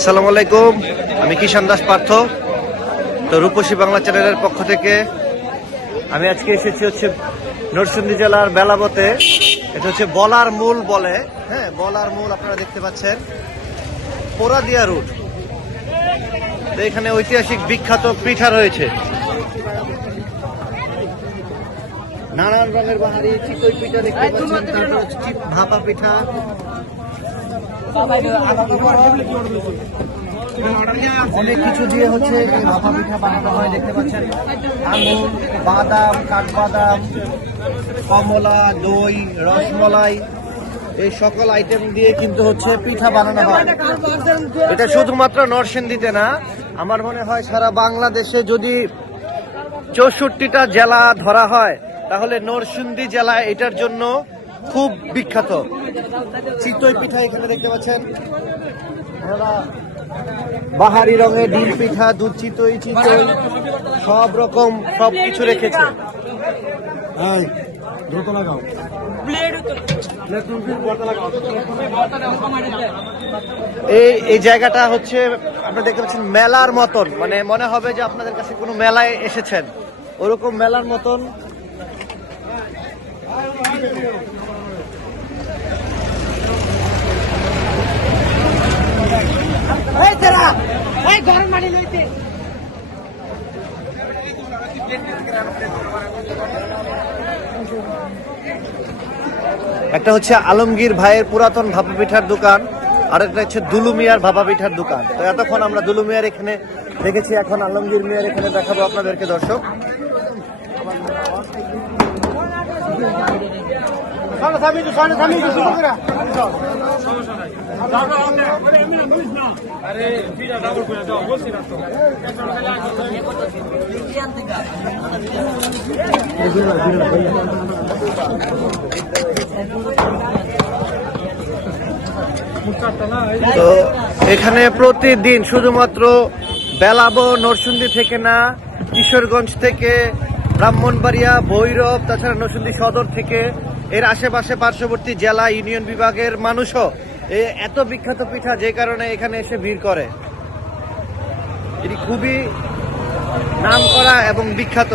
আসসালামু আলাইকুম। আমি কিষান দাস পার্থ, তো রূপসী বাংলা চ্যানেলের পক্ষ থেকে আমি আজকে এসেছি হচ্ছে নরসিংদী জেলার বেলাবতে। এটা হচ্ছে বলার মূল বলে হ্যাঁ বলার মূল আপনারা দেখতে পাচ্ছেন। পোড়াদিয়া রুট তো এখানে ঐতিহাসিক বিখ্যাত পিঠা রয়েছে। নানান রঙের বাহারি চিকই পিঠা দেখতে পাচ্ছেন, তারপর ভাপা পিঠা। অনেক কিছু দিয়ে হচ্ছে ভাপা পিঠা বানানো হয়, দেখতে পাচ্ছেন? আঙুর, বাদাম, কাঠবাদাম, কমলা, দই, রসমলাই, এই সকল আইটেম দিয়ে কিন্তু হচ্ছে পিঠা বানানো হয়। এটা শুধুমাত্র নরসিংদীতে না, আমার মনে হয় সারা বাংলাদেশে যদি চৌষট্টিটা জেলা ধরা হয়, তাহলে নরসিংদী জেলায় এটার জন্য খুব বিখ্যাত। চিতই পিঠা এখানে দেখতে পাচ্ছেন। বাহারি রঙের ডিম পিঠা, দুধ চিতই চিতই, সব রকম, সব কিছু রেখেছে। এই এই জায়গাটা হচ্ছে, আপনারা দেখতে পাচ্ছেন, মেলার মতন। মানে মনে হবে যে আপনাদের কাছে কোনো মেলায় এসেছেন। ওরকম মেলার মতন একটা হচ্ছে আলমগীর ভাইয়ের পুরাতন ভাপা পিঠার দোকান, আর একটা হচ্ছে দুলু মিয়ার ভাপা পিঠার দোকান। তো এতক্ষণ আমরা দুলু মিয়ার এখানে দেখেছি, এখন আলমগীর মিয়ার এখানে দেখাবো আপনাদেরকে, দর্শক। তো এখানে প্রতিদিন শুধুমাত্র বেলাবো নরসিংদী থেকে না কিশোরগঞ্জ থেকে ব্রাহ্মণবাড়িয়া, ভৈরব, তাছাড়া নসুন্দি সদর থেকে এর আশেপাশে পার্শ্ববর্তী জেলা, ইউনিয়ন বিভাগের মানুষও এত বিখ্যাত পিঠা যে কারণে এখানে এসে ভিড় করে। এটি খুবই নাম করা এবং বিখ্যাত।